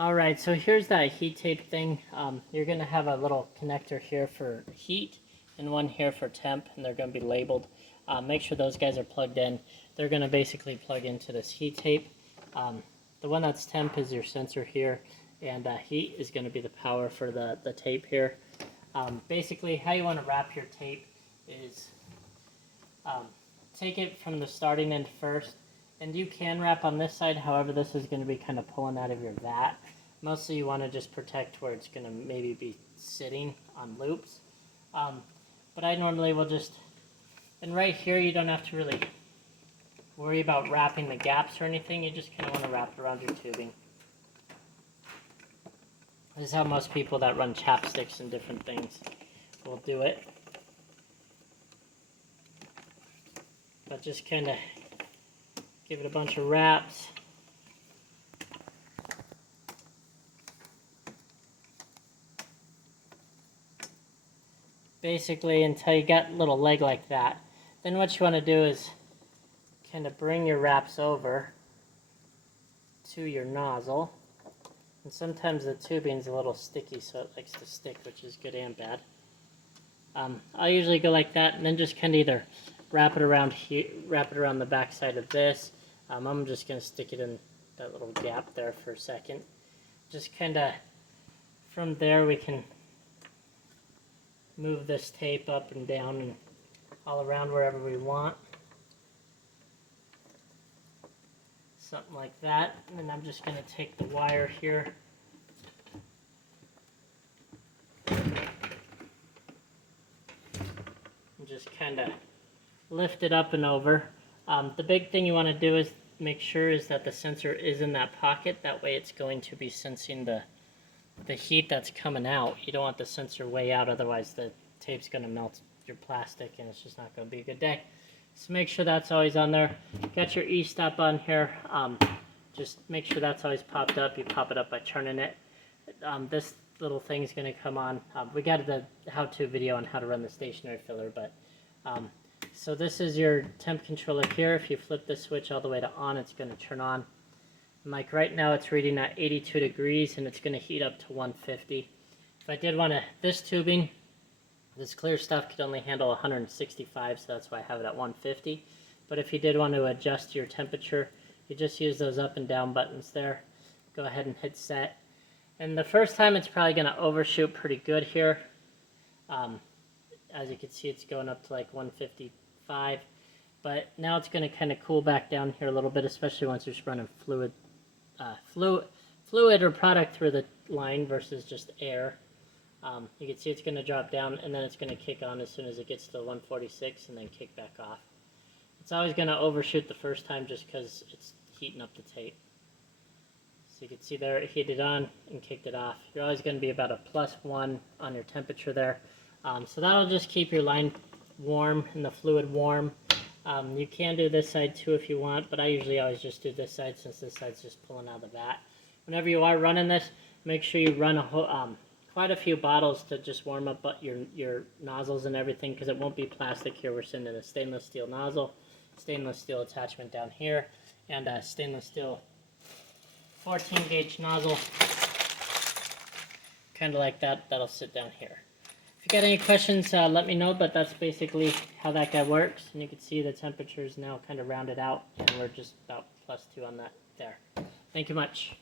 Alright, so here's that heat tape thing. You're going to have a little connector here for heat and one here for temp, and they're going to be labeled. Make sure those guys are plugged in. They're going to basically plug into this heat tape. The one that's temp is your sensor here, and heat is going to be the power for the tape here. Basically, how you want to wrap your tape is take it from the starting end first, and you can wrap on this side. However, this is going to be kind of pulling out of your vat. Mostly you want to just protect where it's going to maybe be sitting on loops. But I normally will just, and right here you don't have to really worry about wrapping the gaps or anything. You just kind of want to wrap it around your tubing. This is how most people that run chapsticks and different things will do it. But just kind of give it a bunch of wraps. Basically until you got a little leg like that. Then what you want to do is kind of bring your wraps over to your nozzle. And sometimes the tubing's a little sticky, so it likes to stick, which is good and bad. I'll usually go like that, and then just kind of either wrap it around here, wrap it around the back side of this. I'm just going to stick it in that little gap there for a second. Just kind of from there we can move this tape up and down and all around wherever we want. Something like that. And then I'm just going to take the wire here and just kind of lift it up and over. The big thing you want to do is make sure is that the sensor is in that pocket. That way it's going to be sensing the heat that's coming out. You don't want the sensor way out, otherwise the tape's going to melt your plastic and it's just not going to be a good day. So make sure that's always on there. Got your E-stop on here. Just make sure that's always popped up. You pop it up by turning it. This little thing is going to come on. We got the how-to video on how to run the stationary filler, but so this is your temp controller here. If you flip the switch all the way to on, it's going to turn on. And like right now it's reading at 82 degrees and it's going to heat up to 150. If I did want to, this tubing, this clear stuff could only handle 165, so that's why I have it at 150. But if you did want to adjust your temperature, you just use those up and down buttons there. Go ahead and hit set. And the first time it's probably going to overshoot pretty good here. As you can see, it's going up to like 155. But now it's going to kind of cool back down here a little bit, especially once you're just running fluid or product through the line versus just air. You can see it's going to drop down and then it's going to kick on as soon as it gets to 146 and then kick back off. It's always going to overshoot the first time just because it's heating up the tape. So you can see there it heated on and kicked it off. You're always going to be about a +1 on your temperature there. So that'll just keep your line warm and the fluid warm. You can do this side too if you want, but I usually always just do this side since this side's just pulling out of the vat. Whenever you are running this, make sure you run quite a few bottles to just warm up your nozzles and everything, because it won't be plastic here. We're sending a stainless steel nozzle, stainless steel attachment down here, and a stainless steel 14 gauge nozzle, kind of like that. That'll sit down here. If you got any questions, let me know, but that's basically how that guy works. And you can see the temperature is now kind of rounded out, and we're just about +2 on that there. Thank you much.